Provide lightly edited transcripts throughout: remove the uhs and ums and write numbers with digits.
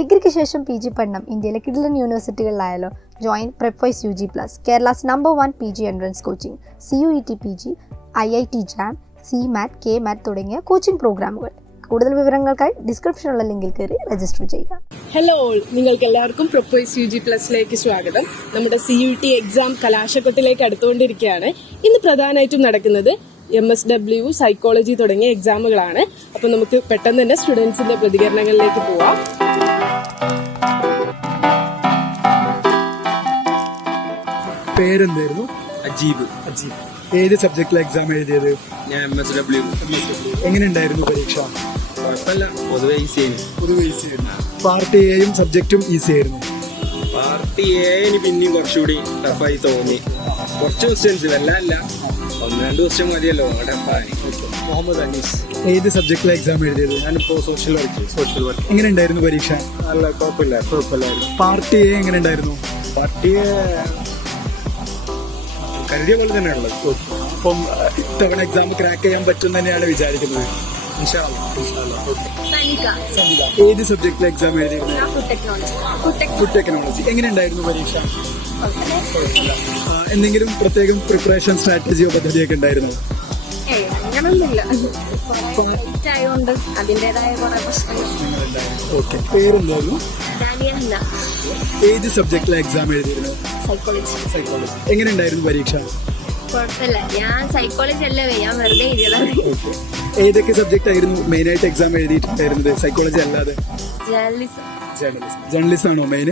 ഡിഗ്രിക്ക് ശേഷം PG പഠനം ഇന്ത്യയിലെ കിടിലൻ യൂണിവേഴ്സിറ്റികളിലായാലോ? Join Prepwise UG+, Kerala's No.1 PG entrance coaching, CUET PG, IIT JAM, CMAT, KMAT തുടങ്ങിയ കോച്ചിങ് പ്രോഗ്രാമുകൾ. കൂടുതൽ വിവരങ്ങൾക്കായി ഡിസ്ക്രിപ്ഷനിലുള്ള ലിങ്കിൽ കയറി രജിസ്റ്റർ ചെയ്യുക. ഹലോ, നിങ്ങൾക്ക് എല്ലാവർക്കും Prepwise UG+ലേക്ക് സ്വാഗതം. നമ്മുടെ CUET എക്സാം കലാശക്കൊട്ടിലേക്ക് അടുത്തുകൊണ്ടിരിക്കുകയാണ്. ഇന്ന് പ്രധാനമായിട്ടും നടക്കുന്നത് MSW, സൈക്കോളജി തുടങ്ങിയ എക്സാമുകളാണ്. അപ്പോൾ നമുക്ക് പെട്ടെന്ന് തന്നെ സ്റ്റുഡൻസിന്റെ പ്രതികരണങ്ങളിലേക്ക് പോവാം. പേരെന്തായിരുന്നു? അജീബ്. ഏത് സബ്ജക്റ്റിലെ എക്സാം എഴുതിയത്? ഞാൻ MSW. എങ്ങനെ ഉണ്ടായിരുന്നു പരീക്ഷ? കുഴപ്പമില്ല, പൊതുവെ ഈസി ആയിരുന്നു. പാർട്ട് എയും സബ്ജക്റ്റും ഈസി ആയിരുന്നു. പാർട്ടി എന് പിന്നെയും കുറച്ചുകൂടി ടഫായി തോന്നി. കുറച്ച് ക്വസ്റ്റ്യൻസ് വല്ല 1-2 ക്വസ്റ്റ്യൻ മതിയല്ലോ ടഫായി. മുഹമ്മദ് അനീസ്. ഏത് സബ്ജക്റ്റിലെ എക്സാം എഴുതിയത്? ഞാനിപ്പോ സോഷ്യൽ വർക്ക്. എങ്ങനെ ഉണ്ടായിരുന്നു പരീക്ഷ? നല്ല കുഴപ്പമില്ലായിരുന്നു. പാർട്ടി എ എങ്ങനെ ഉണ്ടായിരുന്നു? പാർട്ടി കരുതിയ പോലെ തന്നെ ഉള്ളത്. അപ്പം ഇത്തവണ എക്സാം ക്രാക്ക് ചെയ്യാൻ പറ്റും തന്നെയാണ് വിചാരിക്കുന്നത്. ഏത് സബ്ജക്റ്റിലെ എക്സാം എഴുതിയിരുന്നു? Food technology. എങ്ങനെ ഉണ്ടായിരുന്നു പരീക്ഷ? എന്തെങ്കിലും പ്രത്യേകം പ്രിപ്പറേഷൻ സ്ട്രാറ്റജിയോ പദ്ധതിയൊക്കെ ഉണ്ടായിരുന്നു? പേരെന്തായിരുന്നു? ഏത് സബ്ജക്റ്റിലെ എക്സാം എഴുതിയിരുന്നു? സൈക്കോളജി. എങ്ങനെ ഉണ്ടായിരുന്നു പരീക്ഷ? കുഴപ്പമില്ല, ഞാൻ സൈക്കോളജി അല്ല, ഞാൻ വെറുതെ എഴുതിയതാണ്. ഏതൊക്കെ സബ്ജക്റ്റ് ആയിരുന്നു മെയിൻ ആയിട്ട് എക്സാം എഴുതിയിട്ടുണ്ടായിരുന്നത് സൈക്കോളജി അല്ലാതെ? ജേർണലിസം ആണോ മെയിൻ?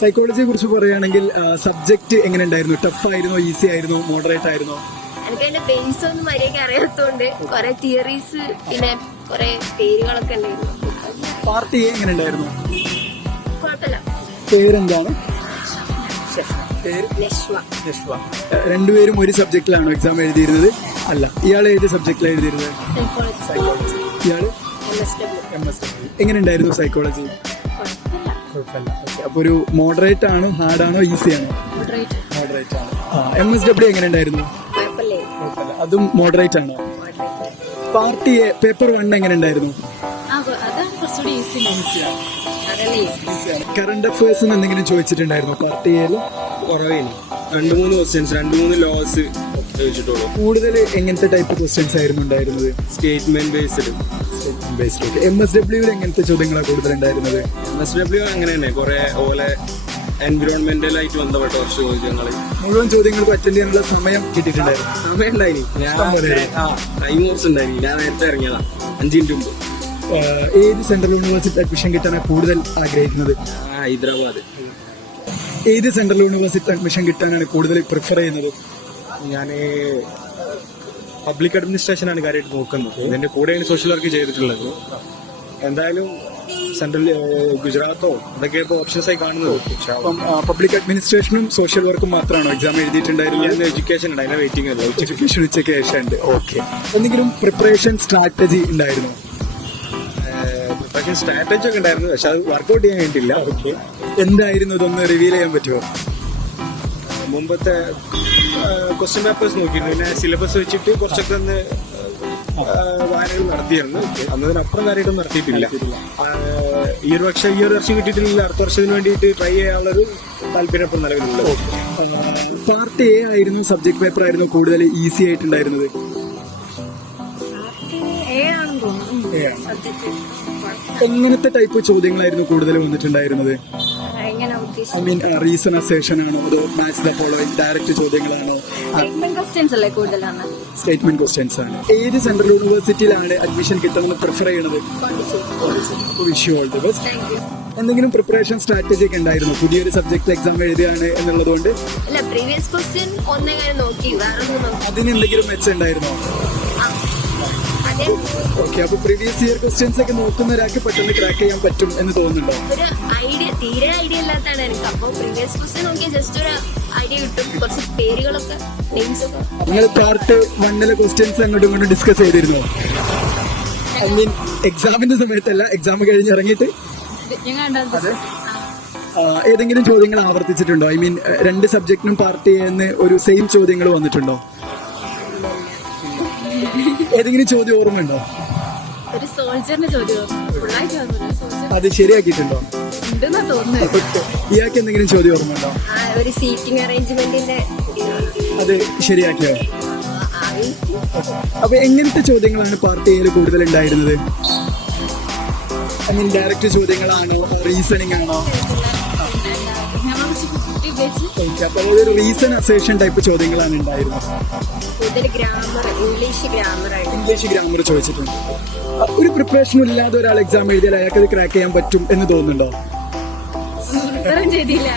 സൈക്കോളജിയെ കുറിച്ച് പറയുകയാണെങ്കിൽ സബ്ജക്ട് എങ്ങനെ ഉണ്ടായിരുന്നു? ടഫ് ആയിരുന്നോ, ഈസി ആയിരുന്നോ, മോഡറേറ്റ് ആയിരുന്നോ? എനിക്ക് അതിന്റെ ബേസ് ഒന്നും മര്യാദയ്ക്ക് അറിയാത്തതുകൊണ്ട് കുറെ തിയറീസ് പിന്നെ കുറെ പേരുകളൊക്കെ ഉണ്ടായിരുന്നു. പാർട്ടി എങ്ങനെ ഉണ്ടായിരുന്നു? കുഴപ്പമില്ല. പേരെന്താണ്? നഷ്വ. രണ്ടുപേരും ഒരു സബ്ജക്റ്റിലാണോ എക്സാം എഴുതിയിരുന്നത്? അല്ല. ഇയാൾ ഏത് സബ്ജക്റ്റിലാണ് എഴുതിയിരുന്നത്? സൈക്കോളജി. ഇയാള് MSW. എങ്ങനെ ഉണ്ടായിരുന്നു സൈക്കോളജി? കുഴപ്പമില്ല. അപ്പൊ ഒരു മോഡറേറ്റ് ആണ്, ഹാർഡാണോ, ഈസി ആണോ? മോഡറേറ്റ് ആണ്. MSW എങ്ങനെ ഉണ്ടായിരുന്നു? കുഴപ്പമില്ല. അതും മോഡറേറ്റ് ആണോ? പാർട്ടി എ പേപ്പർ 1 എങ്ങനെ ഉണ്ടായിരുന്നു? കറണ്ട് അഫയേഴ്സ് എന്തെങ്കിലും ചോദിച്ചിട്ടുണ്ടായിരുന്നു പാർട്ടി എയിൽ? കുറവേനി. 2-3 ക്വസ്റ്റ്യൻസ്, 2-3 ലോസ് ചോദിച്ചിട്ടുള്ളൂ. കൂടുതൽ എങ്ങനത്തെ ടൈപ്പ് ക്വസ്റ്റ്യൻസ് ആയിരുന്നു ഉണ്ടായിരുന്നത്? Statement based. MSW എങ്ങനത്തെ ചോദ്യങ്ങളാണ് കൂടുതൽ ഉണ്ടായിരുന്നത്? MSW അങ്ങനെ തന്നെ കുറെ ഓലെ എൻവിറോൺമെന്റൽ ആയിട്ട് ബന്ധപ്പെട്ട കുറച്ച് ചോദ്യങ്ങൾ. മുഴുവൻ ചോദ്യങ്ങൾക്ക് അറ്റൻഡ് ചെയ്യാനുള്ള സമയം കിട്ടിയിട്ടുണ്ടായിരുന്നു? സമയം ഉണ്ടായിനി. ടൈം കുറച്ച് ഉണ്ടായിനി. ഞാൻ നേരത്തെ ഇറങ്ങിയതാ 5 മിനിറ്റ് മുമ്പ്. ഏത് സെൻട്രൽ യൂണിവേഴ്സിറ്റി അഡ്മിഷൻ കിട്ടാനാണ് കൂടുതൽ ആഗ്രഹിക്കുന്നത്? ഹൈദരാബാദ്. ഏത് സെൻട്രൽ യൂണിവേഴ്സിറ്റി അഡ്മിഷൻ കിട്ടാനാണ് കൂടുതൽ പ്രിഫർ ചെയ്യുന്നത്? ഞാൻ പബ്ലിക് അഡ്മിനിസ്ട്രേഷനാണ് കാര്യമായിട്ട് നോക്കുന്നത്. ഇതിന്റെ കൂടെയാണ് സോഷ്യൽ വർക്ക് ചെയ്തിട്ടുള്ളത്. എന്തായാലും സെൻട്രൽ ഗുജറാത്തോ അതൊക്കെ ഇപ്പോൾ ഓപ്ഷൻസ് ആയി കാണുന്നത്. അപ്പം പബ്ലിക് അഡ്മിനിസ്ട്രേഷനും സോഷ്യൽ വർക്കും മാത്രമാണോ എക്സാം എഴുതിയിട്ടുണ്ടായിരുന്നത്? എഡ്യൂക്കേഷൻ ഉണ്ട്, അതിന്റെ വെയിറ്റിംഗ് അല്ല. എഡ്യൂക്കേഷൻ ഉച്ചയ്ക്ക് ശേഷം ഉണ്ട്. ഓക്കെ. എന്തെങ്കിലും പ്രിപ്പറേഷൻ സ്ട്രാറ്റജി ഉണ്ടായിരുന്നു? പ്രിപ്പറേഷൻ സ്ട്രാറ്റജി ഒക്കെ ഉണ്ടായിരുന്നു, പക്ഷെ അത് വർക്ക്ഔട്ട് ചെയ്യാൻ വേണ്ടിയില്ല. ഓക്കെ. എന്തായിരുന്നു ഇതൊന്ന് റിവീൽ ചെയ്യാൻ പറ്റുമോ? മുമ്പത്തെ ക്വസ്റ്റ്യൻ പേപ്പേഴ്സ് നോക്കിയിരുന്നു. പിന്നെ സിലബസ് വെച്ചിട്ട് കുറച്ചൊക്കെ ഒന്ന് വായനകൾ നടത്തിയിരുന്നു. അന്നതിനപ്പുറം കാര്യമായിട്ടൊന്നും നടത്തിയിട്ടില്ല. ഈ ഒരു വർഷം കിട്ടിയിട്ടില്ല. അടുത്ത വർഷത്തിന് വേണ്ടിയിട്ട് ട്രൈ ചെയ്യാനുള്ളൊരു താല്പര്യം ഇപ്പോൾ നിലവിലുള്ളത്. പാർട്ട് എ ആയിരുന്നു സബ്ജക്ട് പേപ്പർ ആയിരുന്നു കൂടുതൽ ഈസി ആയിട്ടുണ്ടായിരുന്നത്? എങ്ങനത്തെ ടൈപ്പ് ചോദ്യങ്ങളായിരുന്നു കൂടുതൽ വന്നിട്ടുണ്ടായിരുന്നത്? ഐ മീൻ റീസൺ അസേഷൻ ആണോ, അതോ മാച്ച് ദ ഫോളോയിങ് ഡയറക്റ്റ് ചോദ്യങ്ങളാണോ? സ്റ്റേറ്റ്മെന്റ് ക്വസ്റ്റ്യൻസ് ആണ്. ഏത് സെൻട്രൽ യൂണിവേഴ്സിറ്റിയിലാണ് അഡ്മിഷൻ കിട്ടുന്നത് പ്രിഫർ ചെയ്യണത്? Wish you all the best. എന്തെങ്കിലും പ്രിപ്പറേഷൻ സ്ട്രാറ്റജി ഒക്കെ ഉണ്ടായിരുന്നു? പുതിയൊരു സബ്ജക്ട് എക്സാം എഴുതുകയാണ് എന്നുള്ളതുകൊണ്ട് അതിന് എന്തെങ്കിലും മെച്ചമുണ്ടായിരുന്നോ? ഓക്കെ. അപ്പൊ പ്രീവിയസ് ഇയർ ക്വസ്റ്റ്യൻസ് ഒക്കെ നോക്കുന്ന ഒരാൾക്ക് പെട്ടെന്ന് ക്രാക്ക് ചെയ്യാൻ പറ്റും എന്ന് തോന്നുന്നുണ്ടോ? തീരെ ഐഡിയ ഇല്ലാത്തതാണ് എനിക്ക്. അപ്പോൾ പ്രീവിയസ് ക്വസ്റ്റ്യൻ നോക്കിയാൽ ജസ്റ്റ് ഒരു ഐഡിയ കിട്ടും. കുറച്ച് പേരുകളൊക്കെ നിങ്ങൾ പാർട്ട് 1 ക്വസ്റ്റ്യൻസ് അങ്ങോട്ടും ഇങ്ങോട്ടും ഡിസ്കസ് ചെയ്തിരുന്നു? ഐ മീൻ എക്സാമിന്റെ സമയത്തല്ല, എക്സാം കഴിഞ്ഞ് ഇറങ്ങിയിട്ട് ഏതെങ്കിലും ചോദ്യങ്ങൾ ആവർത്തിച്ചിട്ടുണ്ടോ? ഐ മീൻ 2 സബ്ജക്റ്റിനും പാർട്ട് ചെയ്യുന്ന ഒരു സെയിം ചോദ്യങ്ങൾ വന്നിട്ടുണ്ടോ? ഏതെങ്കിലും ചോദ്യം ഓർമ്മയുണ്ടോ? ഒരു സോൾജറിന്റെ ചോദ്യം ഫുള്ളായിട്ട് അത് ശരിയാക്കിയിട്ടുണ്ടോ? ഉണ്ടെന്നാ തോന്നുന്നത്. ഇയാൾക്ക് എന്തെങ്കിലും ചോദ്യം ഓർമ്മയുണ്ടോ? ഒരു സീറ്റിംഗ് അറേഞ്ച്മെന്റിന്റെ അത് ശരിയാക്കിയോ? അപ്പൊ എങ്ങനത്തെ ചോദ്യങ്ങളാണ് പാർട്ട് എയിൽ കൂടുതൽ ഉണ്ടായിരുന്നത്? ഐ മീൻ ഡയറക്റ്റ് ചോദ്യങ്ങളാണോ, റീസണിങ് ആണോ? അപ്പൊ ഒരു റീസൺ അസേഷൻ ടൈപ്പ് ചോദ്യങ്ങളാണ് ഉണ്ടായിരുന്നത്. ഇംഗ്ലീഷ് ഗ്രാമർ ചോദിച്ചിട്ടുണ്ട്. ഒരു പ്രിപ്പറേഷനും ഇല്ലാതെ ഒരാൾ എക്സാം എഴുതിയാൽ അയാൾക്ക് അത് ക്രാക്ക് ചെയ്യാൻ പറ്റും എന്ന് തോന്നുന്നുണ്ടോ?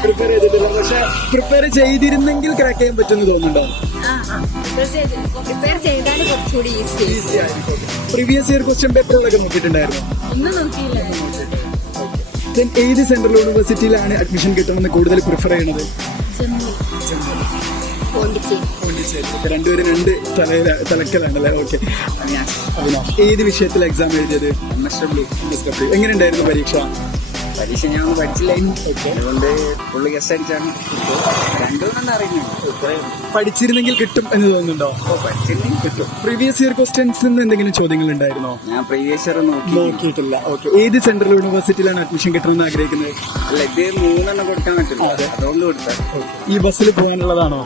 പ്രിപ്പയർ ചെയ്തിട്ടില്ല, പക്ഷെ പ്രിപ്പയർ ചെയ്തിരുന്നെങ്കിൽ ക്രാക്ക് ചെയ്യാൻ പറ്റുമെന്ന് തോന്നുന്നുണ്ടോ? ഈസി ആയിരിക്കും. പ്രീവിയസ് ഇയർ ക്വസ്റ്റ്യൻ പേപ്പറുകളൊക്കെ നോക്കിയിട്ടുണ്ടായിരുന്നു? ഏത് സെൻട്രൽ യൂണിവേഴ്സിറ്റിയിലാണ് അഡ്മിഷൻ കിട്ടുമെന്ന് കൂടുതൽ പ്രിഫർ ചെയ്യണത്? രണ്ടുപേരും രണ്ട് തലക്കലാണല്ലേ? ഓക്കെ. ഏത് വിഷയത്തിൽ എക്സാം എഴുതിയത്? MSW. എങ്ങനെ ഉണ്ടായിരുന്നു പരീക്ഷ? ഞാൻ ഒന്നും പഠിച്ചില്ലായിരുന്നു. അതുകൊണ്ട് ഫുള്ള് ഗസ്റ്റ് അടിച്ചാണ്. രണ്ടുമൂന്നെണ്ണം അറിയുന്നുണ്ട്. പഠിച്ചിരുന്നെങ്കിൽ കിട്ടും എന്ന് തോന്നുന്നുണ്ടോ? പഠിച്ചിരുന്നെങ്കിൽ കിട്ടും. പ്രീവിയസ് ഇയർ ക്വസ്റ്റ്യൻസ് എന്തെങ്കിലും ചോദ്യങ്ങൾ ഉണ്ടായിരുന്നോ? ഞാൻ പ്രീവിയസ് ഇയർ നോക്കിയിട്ടില്ല. ഓക്കെ. ഏത് സെൻട്രൽ യൂണിവേഴ്സിറ്റിയിലാണ് അഡ്മിഷൻ കിട്ടണമെന്ന് ആഗ്രഹിക്കുന്നത്? അല്ല, ഇത് 3 കൊടുക്കാൻ പറ്റില്ല, അതുകൊണ്ട് കൊടുത്താൽ. ഈ ബസ്സിൽ പോകാനുള്ളതാണോ?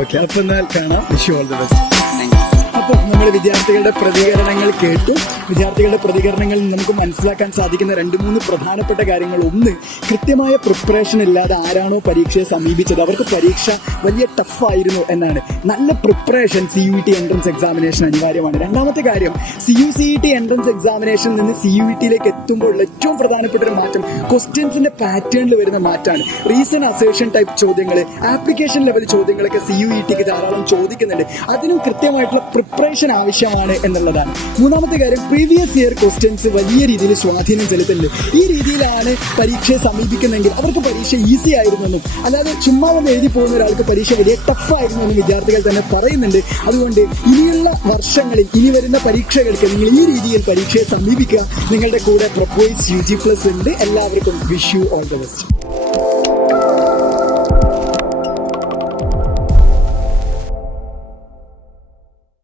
ഓക്കെ. അപ്പൊ എന്നാൽ കാണാം. Wish you all the best. Thank you. അപ്പോൾ നമ്മൾ വിദ്യാർത്ഥികളുടെ പ്രതികരണങ്ങൾ കേട്ടു. വിദ്യാർത്ഥികളുടെ പ്രതികരണങ്ങളിൽ നമുക്ക് മനസ്സിലാക്കാൻ സാധിക്കുന്ന 2-3 പ്രധാനപ്പെട്ട കാര്യങ്ങൾ. ഒന്ന്, കൃത്യമായ പ്രിപ്പറേഷൻ ഇല്ലാതെ ആരാണോ പരീക്ഷയെ സമീപിച്ചത് അവർക്ക് പരീക്ഷ വലിയ ടഫായിരുന്നു എന്നാണ്. നല്ല പ്രിപ്പറേഷൻ CUET എൻട്രൻസ് എക്സാമിനേഷൻ അനിവാര്യമാണ്. രണ്ടാമത്തെ കാര്യം, CUCET എൻട്രൻസ് എക്സാമിനേഷനിൽ നിന്ന് CUETയിലേക്ക് എത്തുമ്പോൾ ഏറ്റവും പ്രധാനപ്പെട്ട ഒരു മാറ്റം ക്വസ്റ്റ്യൻസിന്റെ പാറ്റേണിൽ വരുന്ന മാറ്റമാണ്. റീസൺ അസേഷൻ ടൈപ്പ് ചോദ്യങ്ങൾ, ആപ്ലിക്കേഷൻ ലെവൽ ചോദ്യങ്ങളൊക്കെ CUETക്ക് ധാരാളം ചോദിക്കുന്നുണ്ട്. അതിനും കൃത്യമായിട്ടുള്ള പ്രിപ്പറേഷൻ ആവശ്യമാണ് എന്നുള്ളതാണ്. മൂന്നാമത്തെ കാര്യം, പ്രീവിയസ് ഇയർ ക്വസ്റ്റ്യൻസ് വലിയ രീതിയിൽ സ്വാധീനം ചെലുത്തുന്നുണ്ട്. ഈ രീതിയിലാണ് പരീക്ഷയെ സമീപിക്കുന്നെങ്കിൽ അവർക്ക് പരീക്ഷ ഈസി ആയിരുന്നെന്നും അല്ലാതെ ചുമ്മാ വന്ന് എഴുതി പോകുന്ന ഒരാൾക്ക് പരീക്ഷ വലിയ ടഫായിരുന്നു എന്നും വിദ്യാർത്ഥികൾ തന്നെ പറയുന്നുണ്ട്. അതുകൊണ്ട് ഇനിയുള്ള വർഷങ്ങളിൽ ഇനി വരുന്ന പരീക്ഷകൾക്ക് നിങ്ങൾ ഈ രീതിയിൽ പരീക്ഷയെ സമീപിക്കുക. നിങ്ങളുടെ കൂടെ പ്രപ്പോയ്സ് UG+ ഉണ്ട്. എല്ലാവർക്കും wish you all the best.